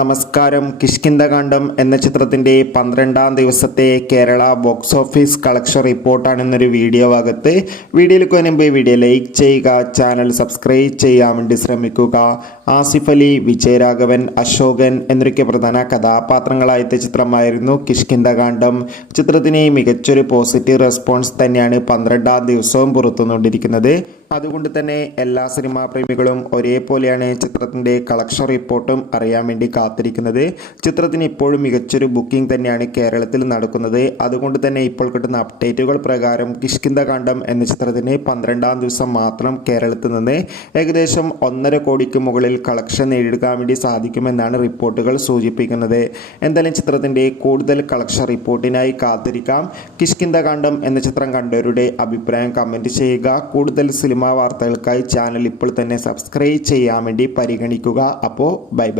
നമസ്കാരം. കിഷ്കിന്ധകാണ്ഡം എന്ന ചിത്രത്തിൻ്റെ 12ാം ദിവസത്തെ കേരള ബോക്സ് ഓഫീസ് കളക്ഷൻ റിപ്പോർട്ടാണെന്നൊരു വീഡിയോ ഭാഗത്ത്. വീഡിയോയിലേക്ക് മുൻപ് വീഡിയോ ലൈക്ക് ചെയ്യുക, ചാനൽ സബ്സ്ക്രൈബ് ചെയ്യാൻ വേണ്ടി ശ്രമിക്കുക. ആസിഫ് അലി, വിജയരാഘവൻ, അശോകൻ എന്നൊക്കെ പ്രധാന കഥാപാത്രങ്ങളായ ചിത്രമായിരുന്നു കിഷ്കിന്ധകാണ്ഡം. ചിത്രത്തിന് മികച്ചൊരു പോസിറ്റീവ് റെസ്പോൺസ് തന്നെയാണ് 12ാം ദിവസവും പുറത്തുകൊണ്ടിരിക്കുന്നത്. അതുകൊണ്ട് തന്നെ എല്ലാ സിനിമാ പ്രേമികളും ഒരേപോലെയാണ് ചിത്രത്തിൻ്റെ കളക്ഷൻ റിപ്പോർട്ടും അറിയാൻ വേണ്ടി കാത്തിരിക്കുന്നത്. ചിത്രത്തിന് ഇപ്പോഴും മികച്ചൊരു ബുക്കിംഗ് തന്നെയാണ് കേരളത്തിൽ നടക്കുന്നത്. അതുകൊണ്ട് തന്നെ ഇപ്പോൾ കിട്ടുന്ന അപ്ഡേറ്റുകൾ പ്രകാരം കിഷ്കിന്ധകാണ്ഡം എന്ന ചിത്രത്തിന് 12ാം ദിവസം മാത്രം കേരളത്തിൽ നിന്ന് ഏകദേശം 1.5 കോടിക്ക് മുകളിൽ കളക്ഷൻ നേടിയെടുക്കാൻ വേണ്ടി സാധിക്കുമെന്നാണ് റിപ്പോർട്ടുകൾ സൂചിപ്പിക്കുന്നത്. എന്തായാലും ചിത്രത്തിൻ്റെ കൂടുതൽ കളക്ഷൻ റിപ്പോർട്ടിനായി കാത്തിരിക്കാം. കിഷ്കിന്ധകാണ്ഡം എന്ന ചിത്രം കണ്ടവരുടെ അഭിപ്രായം കമൻറ്റ് ചെയ്യുക. കൂടുതൽ സിനിമ വാർത്തകൾക്കായി ചാനൽ ഇപ്പോൾ തന്നെ സബ്സ്ക്രൈബ് ചെയ്യാൻ വേണ്ടി പരിഗണിക്കുക. അപ്പോൾ ബൈ.